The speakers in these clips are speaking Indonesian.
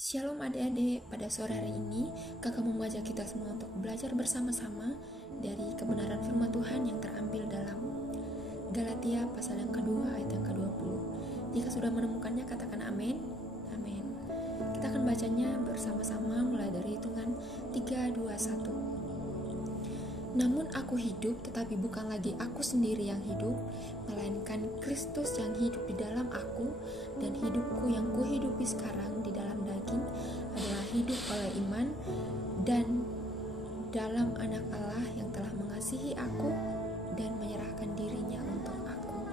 Shalom adik-adik, pada sore hari ini kakak mengajak kita semua untuk belajar bersama-sama dari kebenaran firman Tuhan yang terambil dalam Galatia pasal yang kedua ayat yang ke-20. Jika sudah menemukannya katakan amin. Amin. Kita akan bacanya bersama-sama mulai dari hitungan 3, 2, 1. Namun aku hidup, tetapi bukan lagi aku sendiri yang hidup, melainkan Kristus yang hidup di dalam aku, dan hidupku yang kuhidupi sekarang di dalam daging adalah hidup oleh iman dan dalam Anak Allah yang telah mengasihi aku dan menyerahkan dirinya untuk aku.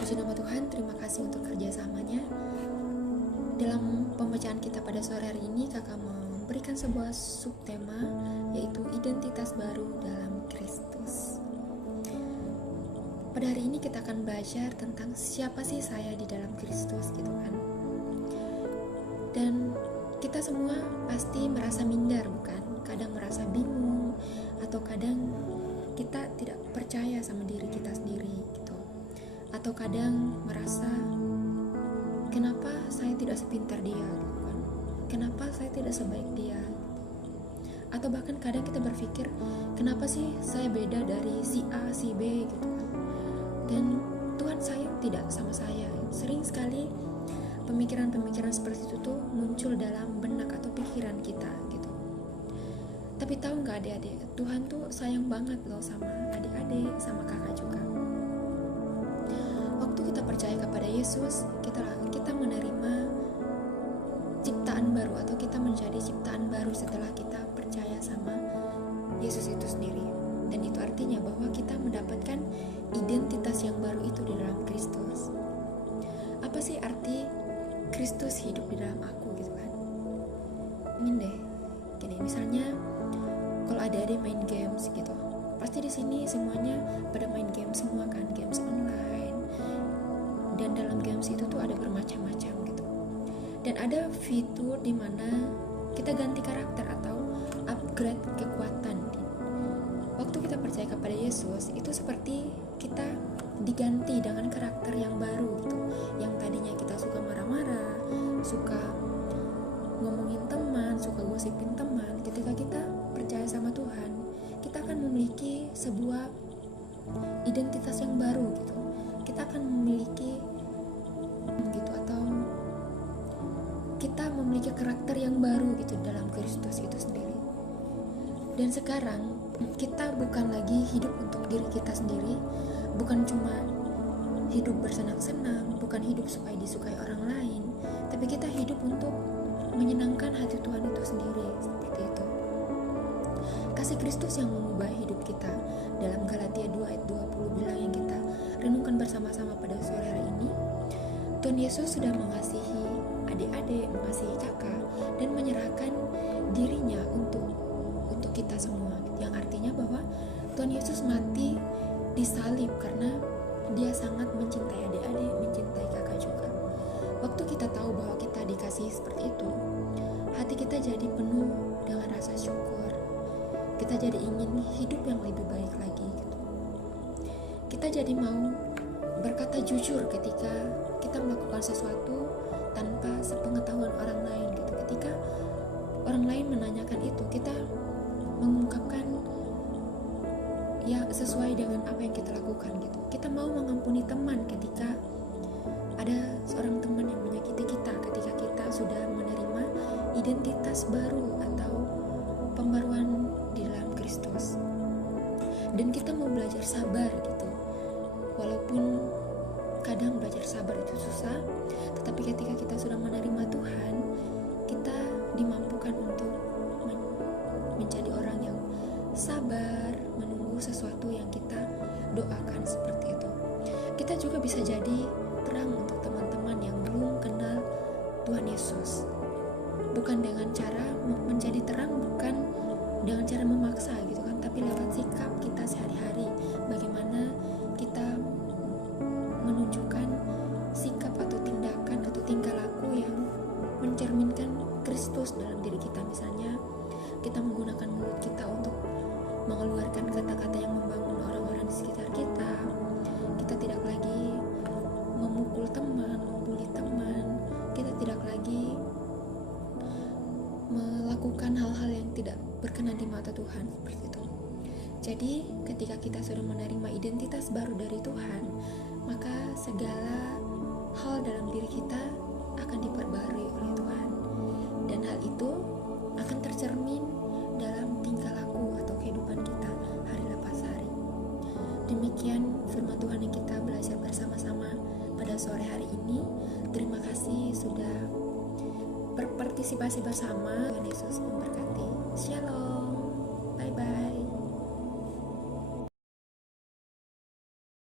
Puji nama Tuhan, terima kasih untuk kerjasamanya. Dalam pembacaan kita pada sore hari ini, kakak memberikan sebuah subtema, yaitu identitas baru dalam Kristus. Pada hari ini kita akan belajar tentang siapa sih saya di dalam Kristus gitu kan. Dan kita semua pasti merasa minder bukan? Kadang merasa bingung, atau kadang kita tidak percaya sama diri kita sendiri gitu. Atau kadang merasa kenapa saya tidak sepintar dia gitu kan? Kenapa saya tidak sebaik dia? Atau bahkan kadang kita berpikir, kenapa sih saya beda dari si A, si B gitu kan. Dan Tuhan sayang tidak sama saya. Sering sekali pemikiran-pemikiran seperti itu tuh muncul dalam benak atau pikiran kita gitu. Tapi tahu gak adik-adik, Tuhan tuh sayang banget loh sama adik-adik, sama kakak juga. Waktu kita percaya kepada Yesus, kita menerima ciptaan baru, atau kita menjadi ciptaan baru setelah kita percaya sama Yesus itu sendiri. Dan itu artinya bahwa kita mendapatkan identitas yang baru itu di dalam Kristus. Apa sih arti Kristus hidup di dalam aku gitu kan? Ingin deh gini, misalnya kalau ada main games gitu, pasti di sini semuanya pada main game semua kan, games online. Dan dalam games itu tuh ada bermacam-macam gitu. Dan ada fitur di mana kita ganti karakter atau upgrade kekuatan. Waktu kita percaya kepada Yesus, itu seperti kita diganti dengan karakter yang baru gitu. Yang tadinya kita suka marah-marah, suka ngomongin teman, suka gosipin teman. Ketika kita percaya sama Tuhan, kita akan memiliki sebuah identitas yang baru gitu. Kita akan memiliki gitu, atau kita memiliki karakter yang baru gitu dalam Kristus itu sendiri. Dan sekarang kita bukan lagi hidup untuk diri kita sendiri, bukan cuma hidup bersenang-senang, bukan hidup supaya disukai orang lain, tapi kita hidup untuk menyenangkan hati Tuhan itu sendiri, seperti itu. Kasih Kristus yang mengubah hidup kita. Dalam Galatia 2 ayat 20 bilang yang kita renungkan bersama-sama pada sore hari ini, Tuhan Yesus sudah mengasihi adik-adik, mengasihi kakak, dan menyerahkan dirinya untuk kita semua. Yang artinya bahwa Tuhan Yesus mati di salib karena dia sangat mencintai adik-adik, mencintai kakak juga. Waktu kita tahu bahwa kita dikasihi seperti itu, hati kita jadi penuh dengan rasa syukur. Kita jadi ingin hidup yang lebih baik lagi gitu. Kita jadi mau berkata jujur ketika kita melakukan sesuatu tanpa sepengetahuan orang lain gitu. Ketika orang lain menanyakan itu, kita mengungkapkan ya sesuai dengan apa yang kita lakukan gitu. Kita mau mengampuni teman ketika ada seorang teman yang menyakiti kita, ketika kita sudah menerima identitas baru atau pembaruan di dalam Kristus. Dan kita mau belajar sabar gitu. Walaupun kadang belajar sabar itu susah, tetapi ketika kita sudah menerima Tuhan, kita dimampukan untuk menjadi orang yang sabar, menunggu sesuatu yang kita doakan seperti itu. Kita juga bisa jadi terang untuk teman-teman yang belum kenal Tuhan Yesus. Bukan dengan cara menjadi terang, bukan dengan cara memaksa gitu kan, tapi lewat sikap kita sehari-hari. Bagaimana kita menunjukkan sikap atau tindakan atau tingkah laku yang mencerminkan Kristus dalam diri kita. Misalnya kita menggunakan mulut kita untuk mengeluarkan kata-kata yang membangun orang-orang di sekitar kita. Kita tidak lagi memukul teman, membuli teman. Kita tidak lagi melakukan hal-hal yang tidak berkenan di mata Tuhan, seperti itu. Jadi ketika kita sudah menerima identitas baru dari Tuhan, maka segala hal dalam diri kita akan diperbarui oleh Tuhan, dan hal itu akan tercermin dalam tingkah laku atau kehidupan kita hari lepas hari. Demikian firman Tuhan yang kita belajar bersama-sama pada sore hari ini. Terima kasih sudah berpartisipasi bersama. Tuhan Yesus memberkati. Shalom. Bye-bye.